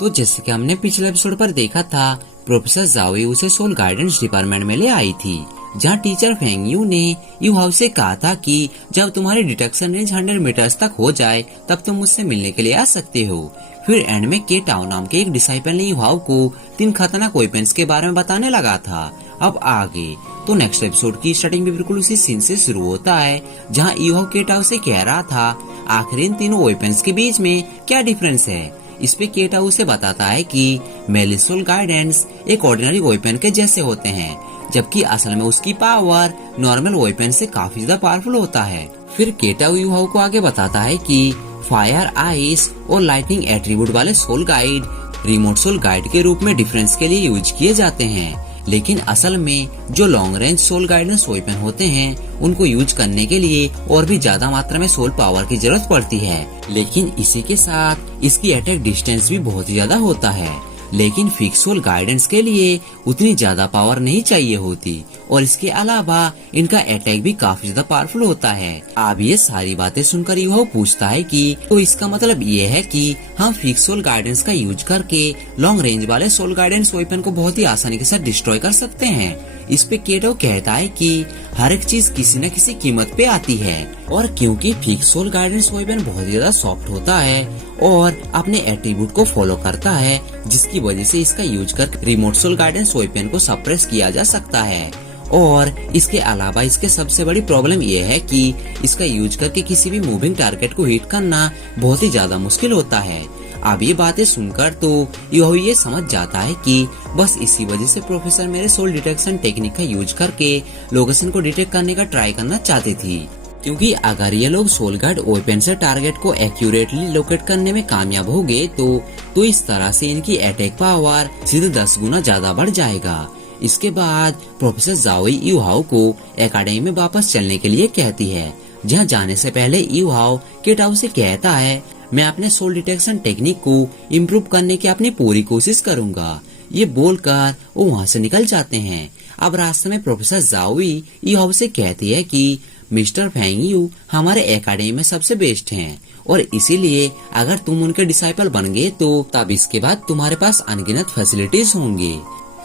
तो जैसे कि हमने पिछले एपिसोड पर देखा था, प्रोफेसर जाओई उसे सोल गाइडेंस डिपार्टमेंट में ले आई थी, जहाँ टीचर फेंग यू ने यू हाउ से कहा था कि जब तुम्हारी डिटेक्शन रेंज 100 मीटर्स तक हो जाए तब तुम मुझसे मिलने के लिए आ सकते हो। फिर एंड में के टाओ नाम के एक डिसाइपल ने यू हाउ को 3 खतरनाक वेपन्स के बारे में बताने लगा था। अब आगे तो नेक्स्ट एपिसोड की स्टार्टिंग भी बिल्कुल उसी सीन से शुरू होता है, जहाँ यू हाउ के टाओ से कह रहा था आखिर इन तीनों वेपन्स के बीच में क्या डिफरेंस है। इस पे केटा उसे बताता है कि मेलिसोल गाइडेंस एक ऑर्डिनरी वेपन के जैसे होते हैं, जबकि असल में उसकी पावर नॉर्मल वेपन से काफी ज्यादा पावरफुल होता है। फिर केटा यू हाउ को आगे बताता है कि फायर, आइस और लाइटनिंग एट्रीब्यूट वाले soul guide remote soul guide के रूप में डिफरेंस के लिए यूज किए जाते हैं, लेकिन असल में जो long range soul guidance weapon होते हैं उनको यूज करने के लिए और भी ज्यादा मात्रा में सोल पावर की जरूरत पड़ती है। लेकिन इसी के साथ इसकी अटैक डिस्टेंस भी बहुत ज्यादा होता है, लेकिन फिक्स सोल गाइडेंस के लिए उतनी ज्यादा पावर नहीं चाहिए होती, और इसके अलावा इनका अटैक भी काफी ज्यादा पावरफुल होता है। अब ये सारी बातें सुनकर यू पूछता है कि तो इसका मतलब ये है कि हम फिक्स सोल गाइडेंस का यूज करके लॉन्ग रेंज वाले सोल गाइडेंस वेपन को बहुत ही आसानी के साथ डिस्ट्रॉय कर सकते हैं। इस पे केटो कहता है कि हर एक चीज किसी न किसी कीमत पे आती है, और क्योंकि फिक्स सोल गाइडेंस वेपन बहुत ज्यादा सॉफ्ट होता है और अपने एट्रीब्यूट को फॉलो करता है, जिसकी वजह से इसका यूज कर रिमोट सोल गाइडेंस वेपन को सप्रेस किया जा सकता है। और इसके अलावा इसके सबसे बड़ी प्रॉब्लम यह है कि इसका यूज करके किसी भी मूविंग टारगेट को हिट करना बहुत ही ज्यादा मुश्किल होता है। अब ये बातें सुनकर तो यू ये समझ जाता है कि बस इसी वजह से प्रोफेसर मेरे सोल डिटेक्शन टेक्निक का यूज करके लोकेशन को डिटेक्ट करने का ट्राई करना चाहती थी, क्योंकि अगर ये लोग सोल गार्ड वेपन से टारगेट को एक्यूरेटली लोकेट करने में कामयाब हो गए तो इस तरह से इनकी अटैक पावर सीधे 10 गुना ज्यादा बढ़ जाएगा। इसके बाद प्रोफेसर जाओई यू हाउ को एकेडमी में वापस चलने के लिए कहती है, जहाँ जाने से पहले यू हाउ केटाओ से कहता है मैं अपने सोल डिटेक्शन टेक्निक को इम्प्रूव करने की अपनी पूरी कोशिश करूंगा। ये बोलकर वो वहाँ से निकल जाते हैं। अब रास्ते में प्रोफेसर जाओई यू हाउ से कहती है कि मिस्टर फेंग यू हमारे एकेडमी में सबसे बेस्ट हैं, और इसीलिए अगर तुम उनके डिसाइपल बन गए तो तब इसके बाद तुम्हारे पास अनगिनत फैसिलिटीज होंगी,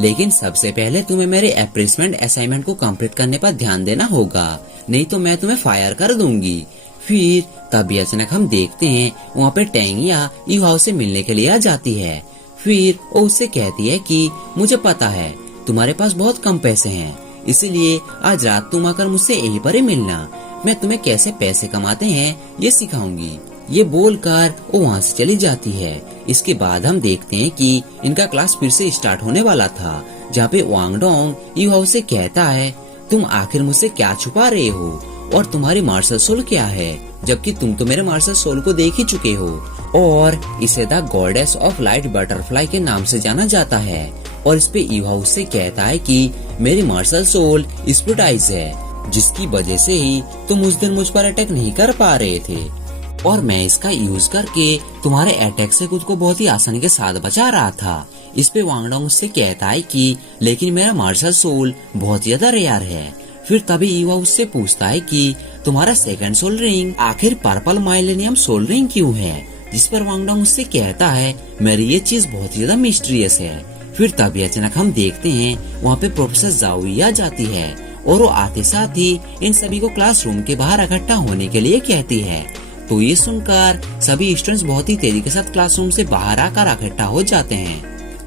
लेकिन सबसे पहले तुम्हें मेरे अप्रेसमेंट असाइनमेंट को कंप्लीट करने पर ध्यान देना होगा, नहीं तो मैं तुम्हें फायर कर दूंगी। फिर तभी अचानक हम देखते हैं वहाँ पे टेंगिया यू हाउ से मिलने के लिए आ जाती है। फिर वो उससे कहती है कि मुझे पता है तुम्हारे पास बहुत कम पैसे हैं, इसीलिए आज रात तुम आकर मुझसे यहीं पर ही मिलना, मैं तुम्हें कैसे पैसे कमाते हैं ये सिखाऊंगी। ये बोलकर वो वहाँ से चली जाती है। इसके बाद हम देखते हैं कि इनका क्लास फिर से स्टार्ट होने वाला था, जहाँ पे वांग डोंग यू हाउ से कहता है तुम आखिर मुझसे क्या छुपा रहे हो और तुम्हारी मार्शल सोल क्या है, जबकि तुम तो मेरे मार्शल सोल को देख ही चुके हो, और इसे the goddess of light butterfly के नाम से जाना जाता है। और इस पे यू हाउ से कहता है कि मेरी मार्शल सोल स्पिरिटाइज है, जिसकी वजह से ही तुम उस दिन मुझ पर अटैक नहीं कर पा रहे थे, और मैं इसका यूज करके तुम्हारे अटैक से खुद को बहुत ही आसानी के साथ बचा रहा था। इस पे वांग डोंग उससे कहता है कि लेकिन मेरा मार्शल सोल बहुत ज्यादा रेयर है। फिर तभी ईवा उससे पूछता है कि तुम्हारा सेकंड सोल रिंग आखिर पर्पल माइलेनियम सोल रिंग क्यों है, जिस पर वांग डोंग उससे कहता है मेरी ये चीज बहुत ज्यादा मिस्टीरियस है। फिर तभी अचानक हम देखते हैं वहाँ पे प्रोफेसर जाओई आ जाती है, और वो आते साथ ही इन सभी को क्लासरूम के बाहर इकट्ठा होने के लिए कहती है। तो ये सुनकर सभी स्टूडेंट्स बहुत ही तेजी के साथ क्लासरूम से बाहर आकर इकट्ठा हो जाते हैं।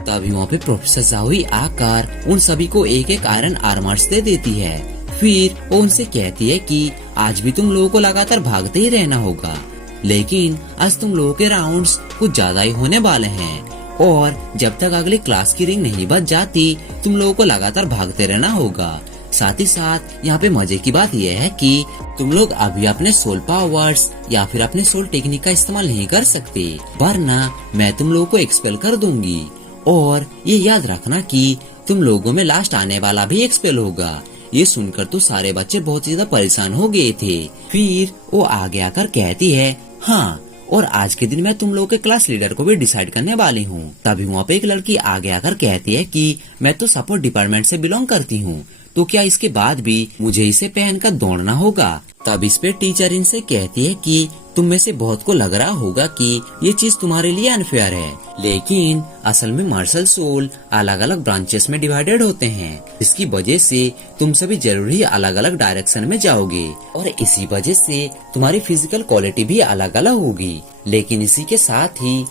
तभी वहाँ पे प्रोफेसर जाओई आकर उन सभी को एक एक आयरन आर्मर्स दे देती है। फिर वो उनसे कहती है कि आज भी तुम लोगों को लगातार भागते ही रहना होगा, लेकिन आज तुम लोगों के राउंड्स कुछ ज्यादा ही होने वाले हैं, और जब तक अगली क्लास की रिंग नहीं बज जाती तुम लोगों को लगातार भागते रहना होगा। साथ ही साथ यहाँ पे मजे की बात यह है कि तुम लोग अभी अपने सोल पावर्स या फिर अपने सोल टेक्निक का इस्तेमाल नहीं कर सकते, वरना मैं तुम लोगों को एक्सपेल कर दूंगी। और ये याद रखना कि तुम लोगों में लास्ट आने वाला भी एक्सपेल होगा। ये सुनकर तो सारे बच्चे बहुत ज्यादा परेशान हो गए थे। फिर वो आगे आकर कहती है हाँ, और आज के दिन मैं तुम लोगों के क्लास लीडर को भी डिसाइड करने वाली हूँ। तभी वहाँ पे एक लड़की आगे आकर कहती है कि मैं तो सपोर्ट डिपार्टमेंट से बिलोंग करती हूँ, तो क्या इसके बाद भी मुझे इसे पहनकर दौड़ना होगा। तब इस पे टीचर इनसे कहती है कि तुम में से बहुत को लग रहा होगा कि ये चीज तुम्हारे लिए अनफेयर है, लेकिन असल में मार्शल सोल अलग अलग ब्रांचेस में डिवाइडेड होते हैं, इसकी वजह से तुम सभी जरूर ही अलग अलग डायरेक्शन में जाओगे और इसी वजह से तुम्हारी फिजिकल क्वालिटी भी अलग अलग होगी। लेकिन इसी के साथ ही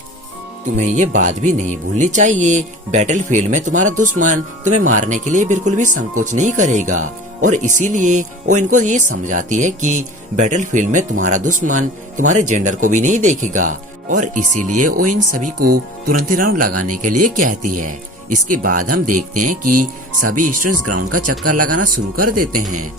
तुम्हें ये बात भी नहीं भूलनी चाहिए, बैटलफील्ड में तुम्हारा दुश्मन तुम्हें मारने के लिए बिल्कुल भी संकोच नहीं करेगा और इसीलिए वो इनको ये समझाती है कि बैटलफील्ड में तुम्हारा दुश्मन तुम्हारे जेंडर को भी नहीं देखेगा और इसीलिए वो इन सभी को तुरंत ही राउंड लगाने के लिए कहती है। इसके बाद हम देखते हैं कि सभी स्टूडेंट्स ग्राउंड का चक्कर लगाना शुरू कर देते हैं,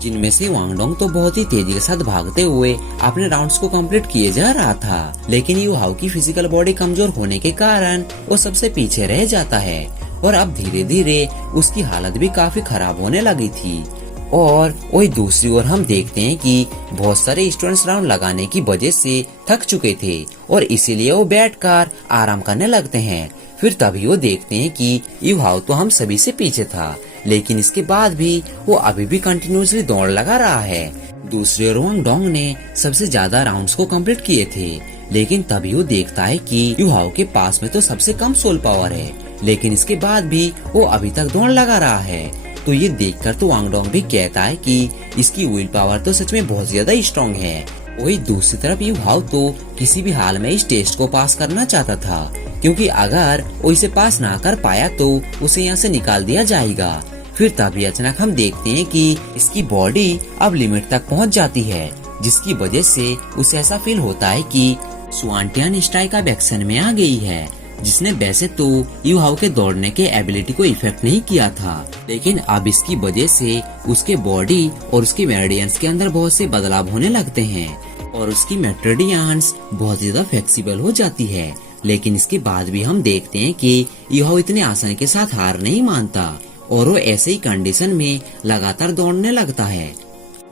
जिनमें से वांग डोंग तो बहुत ही तेजी के साथ भागते हुए अपने राउंड्स को कंप्लीट किए जा रहा था, लेकिन यू हाउ की फिजिकल बॉडी कमजोर होने के कारण वो सबसे पीछे रह जाता है और अब धीरे धीरे उसकी हालत भी काफी खराब होने लगी थी। और वही दूसरी ओर हम देखते हैं कि बहुत सारे स्टूडेंट्स राउंड लगाने की वजह से थक चुके थे और इसीलिए वो बैठकर आराम करने लगते हैं। फिर तभी वो देखते हैं कि यू हाउ तो हम सभी से पीछे था, लेकिन इसके बाद भी वो अभी भी कंटिन्यूसली दौड़ लगा रहा है। दूसरी ओर वांग डोंग ने सबसे ज्यादा राउंड्स को कंप्लीट किए थे, लेकिन तभी वो देखता है कि यू हाउ के पास में तो सबसे कम सोल पावर है, लेकिन इसके बाद भी वो अभी तक दौड़ लगा रहा है। तो ये देखकर तो वांग डोंग भी कहता है कि इसकी विल पावर तो सच में बहुत ज्यादा स्ट्रॉन्ग है। वही दूसरी तरफ यू हाउ तो किसी भी हाल में इस टेस्ट को पास करना चाहता था, क्योंकि अगर वो इसे पास ना कर पाया तो उसे यहाँ से निकाल दिया जाएगा। फिर तभी अचानक हम देखते हैं कि इसकी बॉडी अब लिमिट तक पहुँच जाती है, जिसकी वजह से उसे ऐसा फील होता है कि स्वांटियन स्ट्राइक अब एक्शन में आ गई है, जिसने वैसे तो यू हाउ के दौड़ने के एबिलिटी को इफेक्ट नहीं किया था, लेकिन अब इसकी वजह से उसके बॉडी और उसके मेरिडियंस के अंदर बहुत से बदलाव होने लगते हैं और उसकी मेरिडियंस बहुत ज्यादा फ्लेक्सिबल हो जाती है। लेकिन इसके बाद भी हम देखते हैं कि यू हाउ इतने आसानी के साथ हार नहीं मानता और वो ऐसे ही कंडीशन में लगातार दौड़ने लगता है,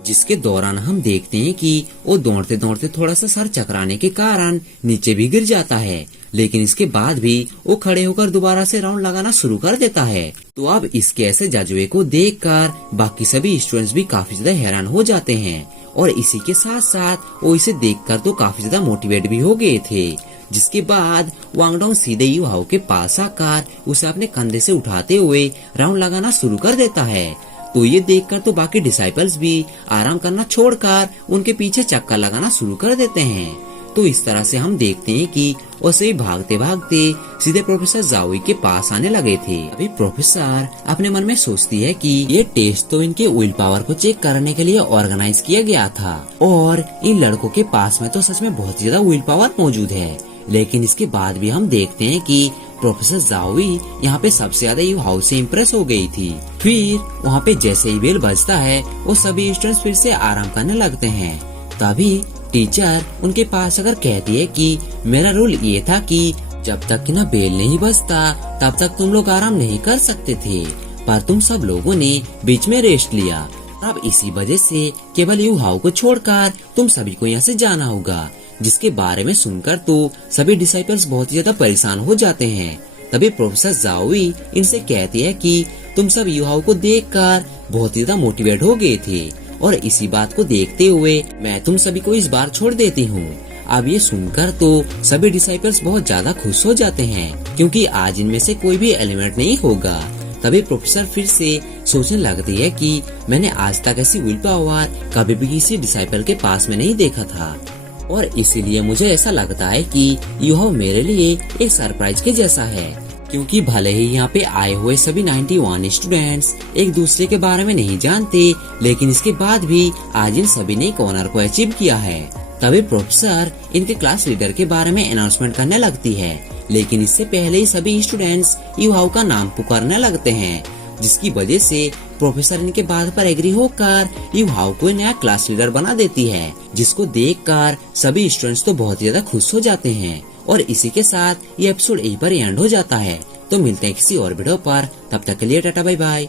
जिसके दौरान हम देखते हैं कि वो दौड़ते दौड़ते थोड़ा सा सर चकराने के कारण नीचे भी गिर जाता है, लेकिन इसके बाद भी वो खड़े होकर दोबारा से राउंड लगाना शुरू कर देता है। तो अब इसके ऐसे जज्बे को देखकर बाकी सभी स्टूडेंट्स भी काफी ज्यादा हैरान हो जाते हैं और इसी के साथ साथ वो इसे देखकर तो काफी ज्यादा मोटिवेट भी हो गए थे। जिसके बाद वांग डोंग सीधे यू हाउ के पास आकर उसे अपने कंधे से उठाते हुए राउंड लगाना शुरू कर देता है। तो ये देखकर तो बाकी डिसाइपल्स भी आराम करना छोड़कर उनके पीछे चक्कर लगाना शुरू कर देते हैं। तो इस तरह से हम देखते हैं कि उसे भागते भागते सीधे प्रोफेसर जाओई के पास आने लगे थे। अभी प्रोफेसर अपने मन में सोचती है कि ये टेस्ट तो इनके विल पावर को चेक करने के लिए ऑर्गेनाइज किया गया था और इन लड़कों के पास में तो सच में बहुत ज्यादा विल पावर मौजूद है, लेकिन इसके बाद भी हम देखते हैं कि प्रोफेसर जाओई यहाँ पे सबसे ज्यादा यू हाउ से इम्प्रेस हो गई थी। फिर वहाँ पे जैसे ही बेल बजता है वो सभी स्टूडेंट्स फिर से आराम करने लगते हैं। तभी टीचर उनके पास अगर कहती है कि मेरा रूल ये था कि जब तक कि ना बेल नहीं बजता तब तक तुम लोग आराम नहीं कर सकते थे, पर तुम सब लोगों ने बीच में रेस्ट लिया। अब इसी वजह से केवल यू हाउ को छोड़कर तुम सभी को यहाँ से जाना होगा, जिसके बारे में सुनकर तो सभी डिसाइपल्स बहुत ज्यादा परेशान हो जाते हैं। तभी प्रोफेसर जाओई इनसे कहती है कि तुम सब यू हाउ को देखकर बहुत ज्यादा मोटिवेट हो गए थे और इसी बात को देखते हुए मैं तुम सभी को इस बार छोड़ देती हूँ। अब ये सुनकर तो सभी डिसाइपल्स बहुत ज्यादा खुश हो जाते हैं, क्योंकि आज इनमें से कोई भी एलिमेंट नहीं होगा। तभी प्रोफेसर फिर से सोचने लगती है कि मैंने आज तक ऐसी विल पावर कभी भी किसी डिसाइपल के पास में नहीं देखा था और इसीलिए मुझे ऐसा लगता है कि यू हाउ मेरे लिए एक सरप्राइज के जैसा है, क्योंकि भले ही यहाँ पे आए हुए सभी 91 स्टूडेंट्स एक दूसरे के बारे में नहीं जानते, लेकिन इसके बाद भी आज इन सभी ने एक ऑनर को अचीव किया है। तभी प्रोफेसर इनके क्लास लीडर के बारे में अनाउंसमेंट करने लगती है, लेकिन इससे पहले ही सभी स्टूडेंट्स यू हाउ का नाम पुकारने लगते हैं, जिसकी वजह से प्रोफेसर इनके बात पर एग्री होकर यू हाउ को नया क्लास लीडर बना देती है, जिसको देखकर सभी स्टूडेंट्स तो बहुत ज्यादा खुश हो जाते हैं। और इसी के साथ ये एपिसोड यहीं पर एंड हो जाता है। तो मिलते हैं किसी और वीडियो पर, तब तक के लिए टाटा बाय बाय।